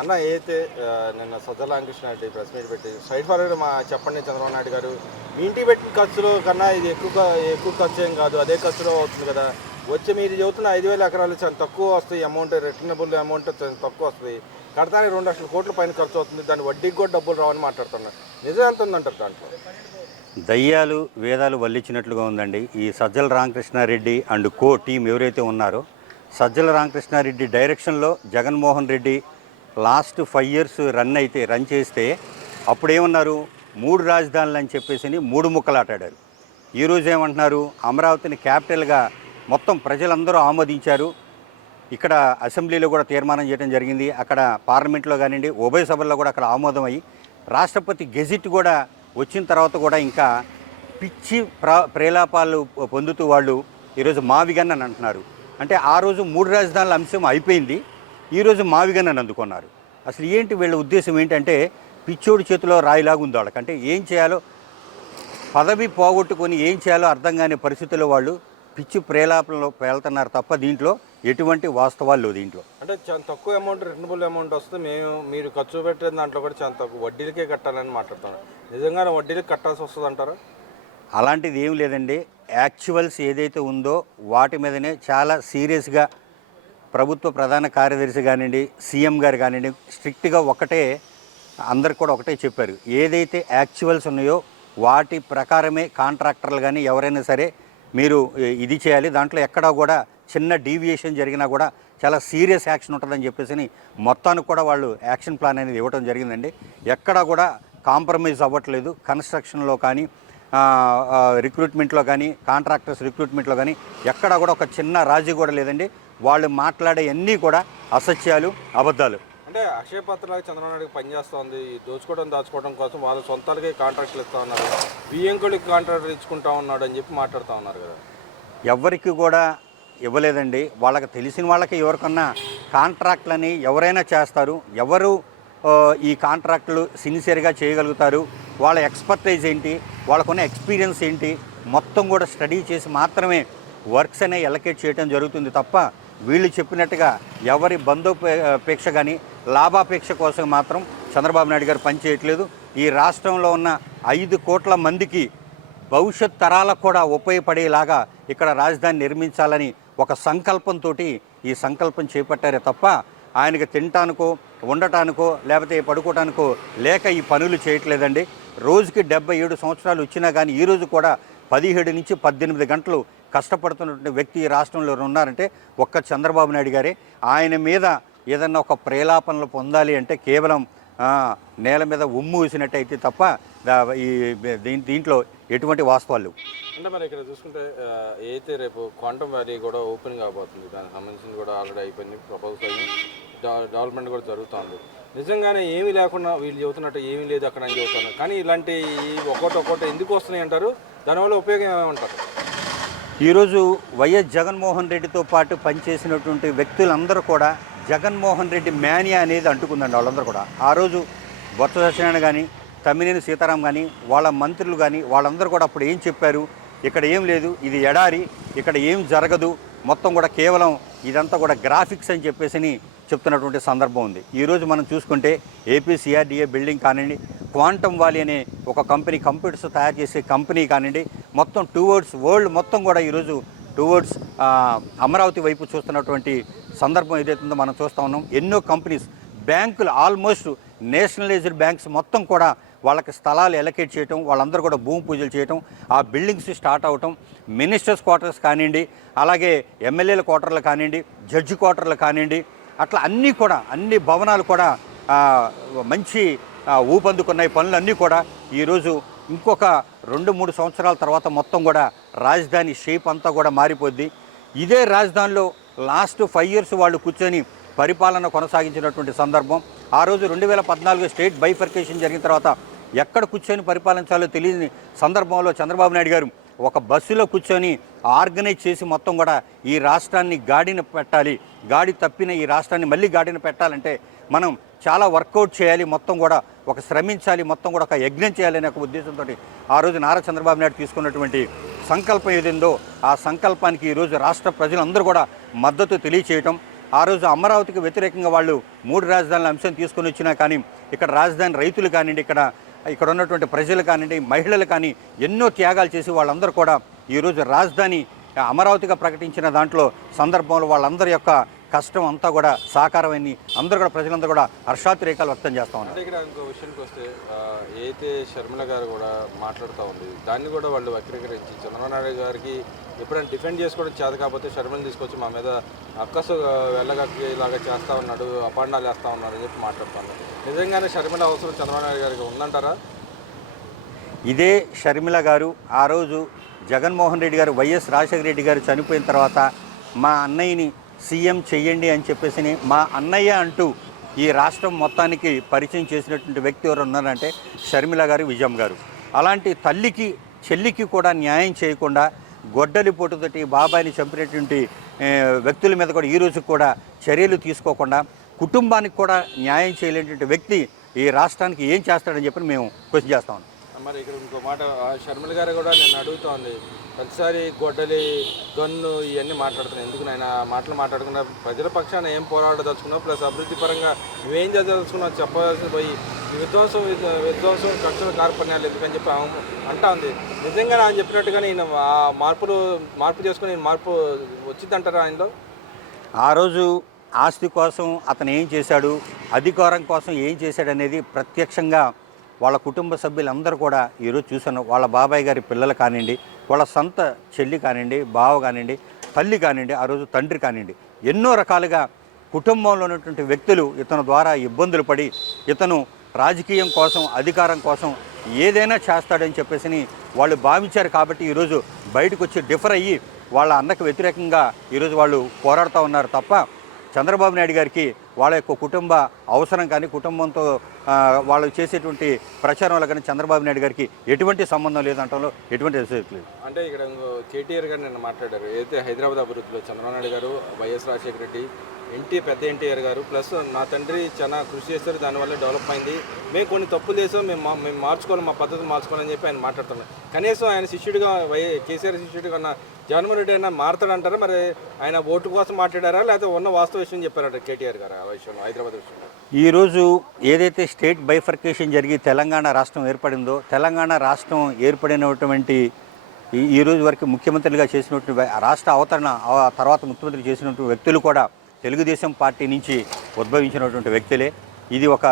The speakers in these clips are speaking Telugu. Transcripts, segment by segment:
అన్న ఏదైతే నిన్న సజ్జల రామకృష్ణారెడ్డి ప్రెస్ మీట్ పెట్టి స్ట్రైట్ ఫార్వర్డ్ చెప్పండి చంద్రబాబు నాయుడు గారు, మీ ఇంటికి పెట్టిన ఖర్చులు కన్నా ఇది ఎక్కువ ఖర్చు ఏం కాదు, అదే ఖర్చులో అవుతుంది కదా, వచ్చి మీరు చెబుతున్న 5,000 ఎకరాలు చాలా తక్కువ వస్తాయి, అమౌంట్ రిటర్నబుల్ అమౌంట్ తక్కువ వస్తుంది, కడతానికి 2 లక్షల కోట్ల పైన ఖర్చు అవుతుంది, దాని వడ్డీకి కూడా డబ్బులు రావని మాట్లాడుతున్నారు. నిజం ఎంత ఉందంటారు దాంట్లో? దయ్యాలు వేదాలు వల్లించినట్లుగా ఉందండి. ఈ Sajjala Ramakrishna Reddy and co team ఎవరైతే ఉన్నారో, సజ్జల రామకృష్ణారెడ్డి డైరెక్షన్లో Jaganmohan Reddy last 5 years run చేస్తే అప్పుడేమన్నారు, 3 రాజధానులు అని చెప్పేసి 3 ముక్కలాటాడారు. ఈరోజు ఏమంటున్నారు, అమరావతిని క్యాపిటల్గా మొత్తం ప్రజలందరూ ఆమోదించారు. ఇక్కడ అసెంబ్లీలో కూడా తీర్మానం చేయడం జరిగింది, అక్కడ పార్లమెంట్లో కానివ్వండి ఉభయ సభల్లో కూడా అక్కడ ఆమోదం అయ్యి రాష్ట్రపతి గెజిట్ కూడా వచ్చిన తర్వాత కూడా ఇంకా పిచ్చి ప్రేలాపాలు పొందుతూ వాళ్ళు ఈరోజు మావిగన్ అని అంటున్నారు. అంటే ఆ రోజు 3 రాజధానుల అంశం అయిపోయింది, ఈరోజు మావిగన్ అని అందుకున్నారు. అసలు ఏంటి వీళ్ళ ఉద్దేశం ఏంటంటే, పిచ్చోడి చేతిలో రాయిలాగా ఉంది వాళ్ళకి. అంటే ఏం చేయాలో పదవి పోగొట్టుకొని ఏం చేయాలో అర్థం కాని పరిస్థితుల్లో వాళ్ళు పిచ్చి ప్రేలాపంలో వెళ్తున్నారు తప్ప దీంట్లో ఎటువంటి వాస్తవాలు లేవు. దీంట్లో అంటే చాలా తక్కువ అమౌంట్, రిటర్నబుల్ అమౌంట్ వస్తే మీరు ఖర్చు పెట్టే దాంట్లో కూడా చాలా తక్కువ వడ్డీలకే కట్టాలని మాట్లాడుతున్నారు. నిజంగానే వడ్డీలకి కట్టాల్సి వస్తుంది అంటారా? అలాంటిది ఏం లేదండి. యాక్చువల్స్ ఏదైతే ఉందో వాటి మీదనే చాలా సీరియస్గా ప్రభుత్వ ప్రధాన కార్యదర్శి కానివ్వండి, సీఎం గారు కానివ్వండి స్ట్రిక్ట్గా అందరికి కూడా ఒకటే చెప్పారు, ఏదైతే యాక్చువల్స్ ఉన్నాయో వాటి ప్రకారమే కాంట్రాక్టర్లు కానీ ఎవరైనా సరే మీరు ఇది చేయాలి, దాంట్లో ఎక్కడా కూడా చిన్న డీవియేషన్ జరిగినా కూడా చాలా సీరియస్ యాక్షన్ ఉంటుందని చెప్పేసి మొత్తానికి కూడా వాళ్ళు యాక్షన్ ప్లాన్ అనేది ఇవ్వడం జరిగిందండి. ఎక్కడా కూడా కాంప్రమైజ్ అవ్వట్లేదు. కన్స్ట్రక్షన్లో కానీ రిక్రూట్మెంట్లో కానీ కాంట్రాక్టర్స్ రిక్రూట్మెంట్లో కానీ ఎక్కడా కూడా ఒక చిన్న రాజీ కూడా లేదండి. వాళ్ళు మాట్లాడే అన్నీ కూడా అసత్యాలు, అబద్ధాలు. అంటే అక్షయ పాత్రలాగా చంద్రబాబు నాయుడు పనిచేస్తుంది, దాచుకోవడం కోసం వాళ్ళ సొంతాలకే కాంట్రాక్ట్లు ఇస్తూ ఉన్నారు, బియ్యంకుడికి కాంట్రాక్టర్ ఇచ్చుకుంటా ఉన్నాడు అని చెప్పి మాట్లాడుతూ ఉన్నారు కదా. ఎవరికి కూడా ఇవ్వలేదండి. వాళ్ళకి తెలిసిన వాళ్ళకి ఎవరికన్నా కాంట్రాక్ట్లని ఎవరైనా చేస్తారు. ఎవరు ఈ కాంట్రాక్టులు సిన్సియర్గా చేయగలుగుతారు, వాళ్ళ ఎక్స్పర్టైజ్ ఏంటి, వాళ్ళకున్న ఎక్స్పీరియన్స్ ఏంటి మొత్తం కూడా స్టడీ చేసి మాత్రమే వర్క్స్ అనేవి ఎలకేట్ చేయడం జరుగుతుంది తప్ప వీళ్ళు చెప్పినట్టుగా ఎవరి బంధోపేక్ష కానీ లాభాపేక్ష కోసం మాత్రం చంద్రబాబు నాయుడు గారు పనిచేయట్లేదు. ఈ రాష్ట్రంలో ఉన్న 5 కోట్ల మందికి భవిష్యత్ తరాలకు కూడా ఉపయోగపడేలాగా ఇక్కడ రాజధాని నిర్మించాలని ఒక సంకల్పంతో ఈ సంకల్పం చేపట్టారే తప్ప ఆయనకి తినటానికో ఉండటానికో లేకపోతే పడుకోవటానికో లేక ఈ పనులు చేయట్లేదండి. రోజుకి 77 సంవత్సరాలు వచ్చినా కానీ ఈరోజు కూడా 17 నుంచి 18 గంటలు కష్టపడుతున్నటువంటి వ్యక్తి ఈ రాష్ట్రంలో ఉన్నారంటే ఒక్క చంద్రబాబు నాయుడు గారే. ఆయన మీద ఏదన్నా ఒక ప్రేలాపనలు పొందాలి అంటే కేవలం నేల మీద ఉమ్ము వేసినట్టయితే తప్ప దీంట్లో ఎటువంటి వాస్తవాలు. అంటే మరి ఇక్కడ చూసుకుంటే అయితే రేపు క్వాంటమ్ వ్యాలీ కూడా ఓపెన్ కాబోతుంది, దానికి సంబంధించింది కూడా ఆల్రెడీ అయిపోయింది, ప్రపోజల్స్ అయ్యి డెవలప్మెంట్ కూడా జరుగుతుంది. నిజంగానే ఏమీ లేకుండా వీళ్ళు చెబుతున్నట్టు ఏమీ లేదు అక్కడ అని చెబుతున్నారు, కానీ ఇలాంటి ఒక్కొక్కటి ఎందుకు వస్తున్నాయి అంటారు, దానివల్ల ఉపయోగం ఏమంటారు? ఈరోజు వైఎస్ జగన్మోహన్ రెడ్డితో పాటు పనిచేసినటువంటి వ్యక్తులందరూ కూడా జగన్మోహన్ రెడ్డి మేనియా అనేది అంటుకుందండి. వాళ్ళందరూ కూడా ఆ రోజు బొత్స సత్యనారాయణ కానీ తమ్మినేని సీతారాం కానీ వాళ్ళ మంత్రులు కానీ వాళ్ళందరూ కూడా అప్పుడు ఏం చెప్పారు, ఇక్కడ ఏం లేదు, ఇది ఎడారి, ఇక్కడ ఏం జరగదు, మొత్తం కూడా కేవలం ఇదంతా కూడా గ్రాఫిక్స్ అని చెప్పేసి చెప్తున్నటువంటి సందర్భం ఉంది. ఈరోజు మనం చూసుకుంటే ఏపీసీఆర్డీఏ బిల్డింగ్ కానివ్వండి, క్వాంటమ్ వాలీ అనే ఒక కంపెనీ కంప్యూటర్స్ తయారు చేసే కంపెనీ కానివ్వండి, మొత్తం టువర్డ్స్ వరల్డ్ మొత్తం కూడా ఈరోజు టువర్డ్స్ అమరావతి వైపు చూస్తున్నటువంటి సందర్భం ఏదైతుందో మనం చూస్తూ ఉన్నాం. ఎన్నో కంపెనీస్, బ్యాంకులు, ఆల్మోస్ట్ నేషనలైజ్డ్ బ్యాంక్స్ మొత్తం కూడా వాళ్ళకి స్థలాలు ఎలకేట్ చేయటం, వాళ్ళందరూ కూడా భూమి పూజలు చేయటం, ఆ బిల్డింగ్స్ స్టార్ట్ అవటం, మినిస్టర్స్ క్వార్టర్స్ కానివ్వండి, అలాగే ఎమ్మెల్యేల క్వార్టర్లు కానివ్వండి, జడ్జి క్వార్టర్లు కానివ్వండి, అట్లా అన్నీ కూడా అన్ని భవనాలు కూడా మంచి ఊపందుకున్నాయి. పనులన్నీ కూడా ఈరోజు ఇంకొక 2-3 సంవత్సరాల తర్వాత మొత్తం కూడా రాజధాని షేప్ అంతా కూడా మారిపోద్ది. ఇదే రాజధానిలో లాస్ట్ 5 ఇయర్స్ వాళ్ళు కూర్చొని పరిపాలన కొనసాగించినటువంటి సందర్భం. ఆ రోజు 2014 స్టేట్ బైఫర్కేషన్ జరిగిన తర్వాత ఎక్కడ కూర్చొని పరిపాలించాలో తెలియని సందర్భంలో చంద్రబాబు నాయుడు గారు ఒక బస్సులో కూర్చొని ఆర్గనైజ్ చేసి మొత్తం కూడా ఈ రాష్ట్రాన్ని గాడిన పెట్టాలి, గాడి తప్పిన ఈ రాష్ట్రాన్ని మళ్ళీ గాడిన పెట్టాలంటే మనం చాలా వర్కౌట్ చేయాలి, మొత్తం కూడా ఒక శ్రమించాలి, మొత్తం కూడా ఒక యజ్ఞం చేయాలనే ఒక ఉద్దేశంతో ఆ రోజు నారా చంద్రబాబు నాయుడు తీసుకున్నటువంటి సంకల్పం ఏదిందో ఆ సంకల్పానికి ఈరోజు రాష్ట్ర ప్రజలందరూ కూడా మద్దతు తెలియచేయటం, ఆ రోజు అమరావతికి వ్యతిరేకంగా వాళ్ళు 3 రాజధానుల అంశం తీసుకొని వచ్చినా కానీ ఇక్కడ రాజధాని రైతులు కానివ్వండి, ఇక్కడ ఉన్నటువంటి ప్రజలు కానివ్వండి, మహిళలు కానీ ఎన్నో త్యాగాలు చేసి వాళ్ళందరూ కూడా ఈరోజు రాజధాని అమరావతిగా ప్రకటించిన దాంట్లో సందర్భంలో వాళ్ళందరి యొక్క కష్టం అంతా కూడా సాకారమని అందరూ కూడా ప్రజలందరూ కూడా హర్షాతిరేకాలు వ్యక్తం చేస్తూ ఉన్నారు. అంటే ఇక్కడ ఇంకో విషయానికి వస్తే ఏదైతే షర్మిల గారు కూడా మాట్లాడుతూ ఉంది దాన్ని కూడా వాళ్ళు వక్రీకరించి చంద్రబాబు నాయుడు గారికి ఎప్పుడైనా డిఫెండ్ చేసుకోవడం చేత కాకపోతే షర్మిలను తీసుకొచ్చి మా మీద అక్కసు వెళ్ళగక్కి ఇలాగా చేస్తూ ఉన్నాడు, అపాండాలు వేస్తూ ఉన్నారు అని చెప్పి మాట్లాడుతున్నారు. నిజంగానే షర్మిల అవసరం చంద్రబాబు నాయుడు గారికి ఉందంటారా? ఇదే షర్మిల గారు ఆ రోజు జగన్మోహన్ రెడ్డి గారు, వైఎస్ రాజశేఖర రెడ్డి గారు చనిపోయిన తర్వాత మా అన్నయ్యని సీఎం చెయ్యండి అని చెప్పేసి మా అన్నయ్య అంటూ ఈ రాష్ట్రం మొత్తానికి పరిచయం చేసినటువంటి వ్యక్తి ఎవరు ఉన్నారంటే షర్మిల గారు, విజయమ్మ గారు. అలాంటి తల్లికి చెల్లికి కూడా న్యాయం చేయకుండా గొడ్డలి పోటుతోటి బాబాయిని చంపినటువంటి వ్యక్తుల మీద కూడా ఈరోజు కూడా చర్యలు తీసుకోకుండా కుటుంబానికి కూడా న్యాయం చేయలేనటువంటి వ్యక్తి ఈ రాష్ట్రానికి ఏం చేస్తాడని చెప్పి మేము క్వశ్చన్ చేస్తాం. మరి ఇక్కడ ఇంకో మాట షర్మిల గారు కూడా నేను అడుగుతోంది, ప్రతిసారి గొడ్డలి గన్ను ఇవన్నీ మాట్లాడుతున్నాను, ఎందుకు నేను మాటలు మాట్లాడుకున్నా ప్రజల పక్షాన ఏం పోరాడదలుచుకున్నావు, ప్లస్ అభివృద్ధి పరంగా నువ్వేం చదవదలుచుకున్నావు చెప్పాల్సి పోయి విధ్వంసం ఖర్చుల కార్పణ్యాలు ఎందుకని చెప్పి అంటా ఉంది. నిజంగా ఆయన చెప్పినట్టుగా నేను ఆ మార్పు చేసుకుని మార్పు వచ్చిందంటారా ఆయనలో? ఆ రోజు ఆస్తి కోసం అతను ఏం చేశాడు, అధికారం కోసం ఏం చేశాడు అనేది ప్రత్యక్షంగా వాళ్ళ కుటుంబ సభ్యులందరూ కూడా ఈరోజు చూశాను. వాళ్ళ బాబాయ్ గారి పిల్లలు కానివ్వండి, వాళ్ళ సొంత చెల్లి కానివ్వండి, బావ కానివ్వండి, తల్లి కానివ్వండి, ఆ రోజు తండ్రి కానివ్వండి, ఎన్నో రకాలుగా కుటుంబంలో ఉన్నటువంటి వ్యక్తులు ఇతను ద్వారా ఇబ్బందులు పడి ఇతను రాజకీయం కోసం, అధికారం కోసం ఏదైనా చేస్తాడని చెప్పేసి వాళ్ళు భావించారు. కాబట్టి ఈరోజు బయటకు వచ్చి డిఫర్ అయ్యి వాళ్ళ అన్నకు వ్యతిరేకంగా ఈరోజు వాళ్ళు పోరాడుతూ ఉన్నారు తప్ప చంద్రబాబు నాయుడు గారికి వాళ్ళ యొక్క కుటుంబ అవసరం కానీ, కుటుంబంతో వాళ్ళు చేసేటువంటి ప్రచారంలో కానీ చంద్రబాబు నాయుడు గారికి ఎటువంటి సంబంధం లేదంటంలో ఎటువంటి రిసర్చ్ లేదు. అంటే ఇక్కడ కేటీఆర్ గారు నిన్న మాట్లాడారు, ఏదైతే హైదరాబాద్ అభివృద్ధిలో చంద్రబాబు నాయుడు గారు, వైఎస్ రాజశేఖర రెడ్డి, పెద్ద ఎన్టీఆర్ గారు ప్లస్ నా తండ్రి చాలా కృషి చేస్తారు, దానివల్ల డెవలప్ అయింది, మేము కొన్ని తప్పులు చేసాం, మేము మార్చుకోవాలి, మా పద్ధతి మార్చుకోవాలని చెప్పి ఆయన మాట్లాడుతున్నారు. కనీసం ఆయన శిష్యుడిగా కేసీఆర్ శిష్యుడిగా ఉన్న జగన్మోహన్ రెడ్డి అయినా మారుతాడంటారా? మరి ఆయన ఓటు కోసం మాట్లాడారా, లేకపోతే ఉన్న వాస్తవ విషయం చెప్పారంట కేటీఆర్ గారు ఆ విషయంలో, హైదరాబాద్ విషయంలో? ఈరోజు ఏదైతే స్టేట్ బైఫర్కేషన్ జరిగి తెలంగాణ రాష్ట్రం ఏర్పడిందో, తెలంగాణ రాష్ట్రం ఏర్పడినటువంటి ఈ రోజు వరకు ముఖ్యమంత్రులుగా చేసినటువంటి రాష్ట్ర అవతరణ తర్వాత ముఖ్యమంత్రి చేసినటువంటి వ్యక్తులు కూడా తెలుగుదేశం పార్టీ నుంచి ఉద్భవించినటువంటి వ్యక్తులే. ఇది ఒక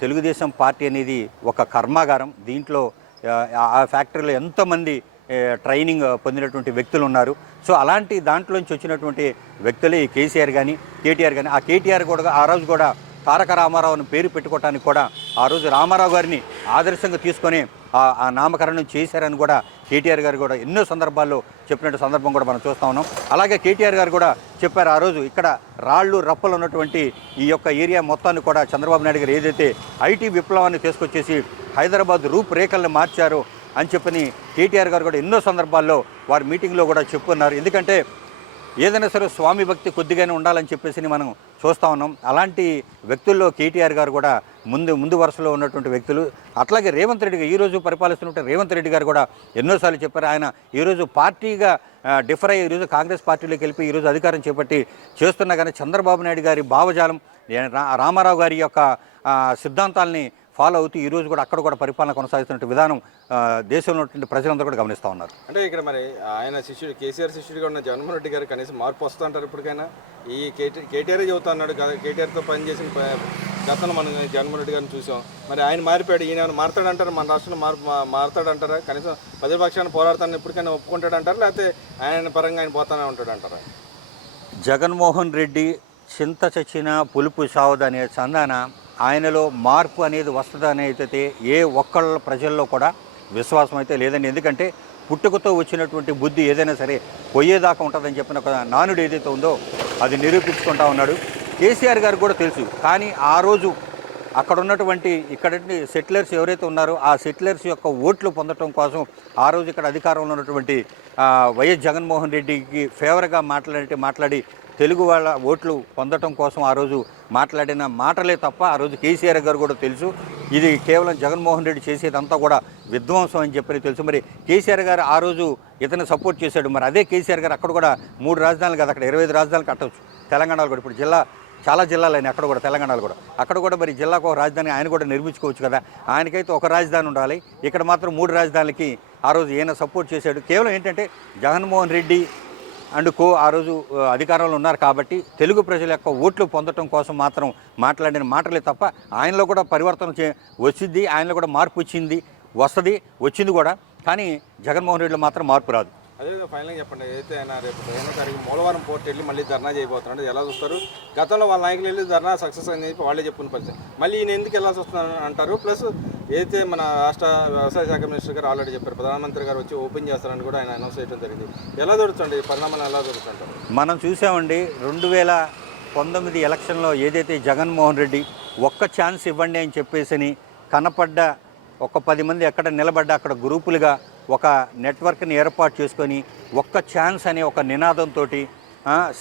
తెలుగుదేశం పార్టీ అనేది ఒక కర్మాగారం. దీంట్లో ఆ ఫ్యాక్టరీలో ఎంతోమంది ట్రైనింగ్ పొందినటువంటి వ్యక్తులు ఉన్నారు. సో అలాంటి దాంట్లోంచి వచ్చినటువంటి వ్యక్తులే ఈ కేసీఆర్ కానీ, కేటీఆర్ కానీ. ఆ కేటీఆర్ కూడా ఆ రోజు కూడా తారక రామారావుని పేరు పెట్టుకోవటానికి కూడా ఆ రోజు రామారావు గారిని ఆదర్శంగా తీసుకొని ఆ నామకరణం చేశారని కూడా కేటీఆర్ గారు కూడా ఎన్నో సందర్భాల్లో చెప్పినట్టు సందర్భం కూడా మనం చూస్తూ ఉన్నాం. అలాగే కేటీఆర్ గారు కూడా చెప్పారు, ఆ రోజు ఇక్కడ రాళ్ళు రప్పలు ఉన్నటువంటి ఈ యొక్క ఏరియా మొత్తాన్ని కూడా చంద్రబాబు నాయుడు గారు ఏదైతే ఐటీ విప్లవాన్ని తీసుకొచ్చేసి హైదరాబాద్ రూపురేఖలను మార్చారో అని చెప్పని కేటీఆర్ గారు కూడా ఎన్నో సందర్భాల్లో వారి మీటింగ్లో కూడా చెప్పుకున్నారు. ఎందుకంటే ఏదైనా సరే స్వామి భక్తి కొద్దిగానే ఉండాలని చెప్పేసి మనం చూస్తూ ఉన్నాం. అలాంటి వ్యక్తుల్లో కేటీఆర్ గారు కూడా ముందు వరుసలో ఉన్నటువంటి వ్యక్తులు. అట్లాగే రేవంత్ రెడ్డి గారు ఈరోజు పరిపాలిస్తున్నటువంటి రేవంత్ రెడ్డి గారు కూడా ఎన్నోసార్లు చెప్పారు, ఆయన ఈరోజు పార్టీగా డిఫర్ అయ్యి ఈరోజు కాంగ్రెస్ పార్టీలోకి వెళ్ళి ఈరోజు అధికారం చేపట్టి చేస్తున్నా కానీ చంద్రబాబు నాయుడు గారి భావజాలం, రామారావు గారి యొక్క సిద్ధాంతాలని ఫాలో అవుతూ ఈరోజు కూడా అక్కడ కూడా పరిపాలన కొనసాగుతున్న విధానం దేశంలో ఉన్నటువంటి ప్రజలందరూ కూడా గమనిస్తూ ఉన్నారు. అంటే ఇక్కడ మరి ఆయన శిష్యుడు కేసీఆర్ శిష్యుడిగా ఉన్న జగన్మోహన్ రెడ్డి గారు కనీసం మార్పు వస్తూ అంటారు ఇప్పటికైనా? ఈ కేటీఆర్ చెబుతా అన్నాడు, కేటీఆర్తో పనిచేసిన గతంలో మనం జగన్మోహన్ రెడ్డి గారిని చూసాం. మరి ఆయన మారిపోయాడు, ఈయన మారుతాడంటారా? మన రాష్ట్రంలో మారుతాడంటారా? కనీసం ప్రతిపక్షాన్ని పోరాడతానని ఎప్పటికైనా ఒప్పుకుంటాడంటారా, లేకపోతే ఆయన పరంగా ఆయన పోతానే ఉంటాడంటారా? జగన్మోహన్ రెడ్డి చింత చచ్చిన పులుపు సావదనే చందాన ఆయనలో మార్పు అనేది వస్తుందని అయితే ఏ ఒక్కళ్ళ ప్రజల్లో కూడా విశ్వాసం అయితే లేదండి. ఎందుకంటే పుట్టుకతో వచ్చినటువంటి బుద్ధి ఏదైనా సరే పోయేదాకా ఉంటుందని చెప్పిన ఒక నానుడు ఏదైతే ఉందో అది నిరూపించుకుంటా ఉన్నాడు. కేసీఆర్ గారు కూడా తెలుసు. కానీ ఆ రోజు అక్కడ ఉన్నటువంటి ఇక్కడ సెటిలర్స్ ఎవరైతే ఉన్నారో ఆ సెటిలర్స్ యొక్క ఓట్లు పొందడం కోసం ఆ రోజు ఇక్కడ అధికారంలో ఉన్నటువంటి వైఎస్ జగన్మోహన్ రెడ్డికి ఫేవర్గా మాట్లాడి తెలుగు వాళ్ళ ఓట్లు పొందటం కోసం ఆ రోజు మాట్లాడిన మాటలే తప్ప ఆ రోజు కేసీఆర్ గారు కూడా తెలుసు ఇది కేవలం జగన్మోహన్ రెడ్డి చేసేదంతా కూడా విధ్వంసం అని చెప్పి తెలుసు. మరి కేసీఆర్ గారు ఆ రోజు ఇతను సపోర్ట్ చేశాడు. మరి అదే కేసీఆర్ గారు అక్కడ కూడా 3 రాజధానులు కదా, అక్కడ 25 రాజధానులు కట్టవచ్చు. తెలంగాణలో కూడా ఇప్పుడు చాలా జిల్లాలైన అక్కడ కూడా తెలంగాణలో కూడా అక్కడ కూడా మరి జిల్లాకు ఒక రాజధాని ఆయన కూడా నిర్మించుకోవచ్చు కదా. ఆయనకైతే ఒక రాజధాని ఉండాలి, ఇక్కడ మాత్రం 3 రాజధానులకి ఆ రోజు ఈయన సపోర్ట్ చేశాడు. కేవలం ఏంటంటే జగన్మోహన్ రెడ్డి అండ్ కో ఆ రోజు అధికారంలో ఉన్నారు కాబట్టి తెలుగు ప్రజల యొక్క ఓట్లు పొందడం కోసం మాత్రం మాట్లాడిన మాటలే తప్ప ఆయనలో కూడా పరివర్తన వచ్చింది, ఆయనలో కూడా మార్పు వచ్చింది కూడా. కానీ జగన్మోహన్ రెడ్డిలో మాత్రం మార్పు రాదు. అదేవిధంగా ఫైనల్గా చెప్పండి, ఏదైతే ఆయన రేపు 15వ తారీఖు మూలవారం పోర్టు వెళ్ళి మళ్ళీ ధర్నా చేయబోతున్నాడు, ఎలా చూస్తారు? గతంలో వాళ్ళ నాయకులు వెళ్ళి ధర్నా సక్సెస్ అని చెప్పి వాళ్ళే చెప్పుకున్న పరిస్థితి, మళ్ళీ ఈయన ఎందుకు వెళ్ళాల్సి వస్తుంది అంటారు? ప్లస్ ఏదైతే మన రాష్ట్ర వ్యవసాయ శాఖ మినిస్టర్ గారు ఆల్రెడీ చెప్పారు, ప్రధానమంత్రి గారు వచ్చి ఓపెన్ చేస్తారని కూడా ఆయన అనౌన్స్ చేయడం జరిగింది. ఎలా దొరుకుతుంది పరిణామాలు, ఎలా దొరుకుతుంటారు? మనం చూసామండి 2019 ఎలక్షన్లో ఏదైతే జగన్మోహన్ రెడ్డి ఒక్క ఛాన్స్ ఇవ్వండి అని చెప్పేసి కనపడ్డ ఒక 10 మంది ఎక్కడ నిలబడ్డ అక్కడ గ్రూపులుగా ఒక నెట్వర్క్ని ఏర్పాటు చేసుకొని ఒక్క ఛాన్స్ అనే ఒక నినాదంతో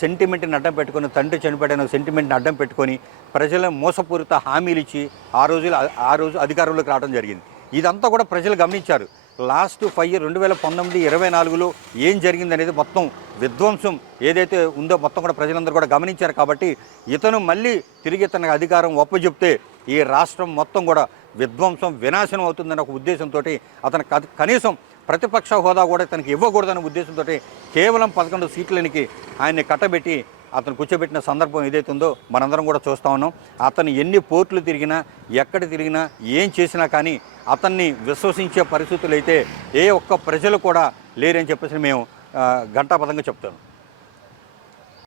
సెంటిమెంట్ని అడ్డం పెట్టుకొని, తండ్రి చనిపోయిన సెంటిమెంట్ని అడ్డం పెట్టుకొని ప్రజల మోసపూరిత హామీలు ఇచ్చి ఆ రోజు అధికారంలోకి రావడం జరిగింది. ఇదంతా కూడా ప్రజలు గమనించారు. లాస్ట్ 5 ఇయర్ 2019, 24లో ఏం జరిగిందనేది మొత్తం విధ్వంసం ఏదైతే ఉందో మొత్తం కూడా ప్రజలందరూ కూడా గమనించారు. కాబట్టి ఇతను మళ్ళీ తిరిగి తనకు అధికారం ఒప్పజెప్తే ఈ రాష్ట్రం మొత్తం కూడా విధ్వంసం వినాశనం అవుతుందనే ఒక ఉద్దేశంతో అతను కనీసం ప్రతిపక్ష హోదా కూడా తనకి ఇవ్వకూడదనే ఉద్దేశంతో కేవలం 11 సీట్లనికి ఆయన్ని కట్టబెట్టి అతను కూర్చోబెట్టిన సందర్భం ఏదైతే ఉందో మనందరం కూడా చూస్తూ ఉన్నాం. అతను ఎన్ని పోర్టులు తిరిగినా, ఎక్కడ తిరిగినా, ఏం చేసినా కానీ అతన్ని విశ్వసించే పరిస్థితులు అయితే ఏ ఒక్క ప్రజలు కూడా లేరని చెప్పేసి మేము ఘంటాపథంగా చెప్తాను.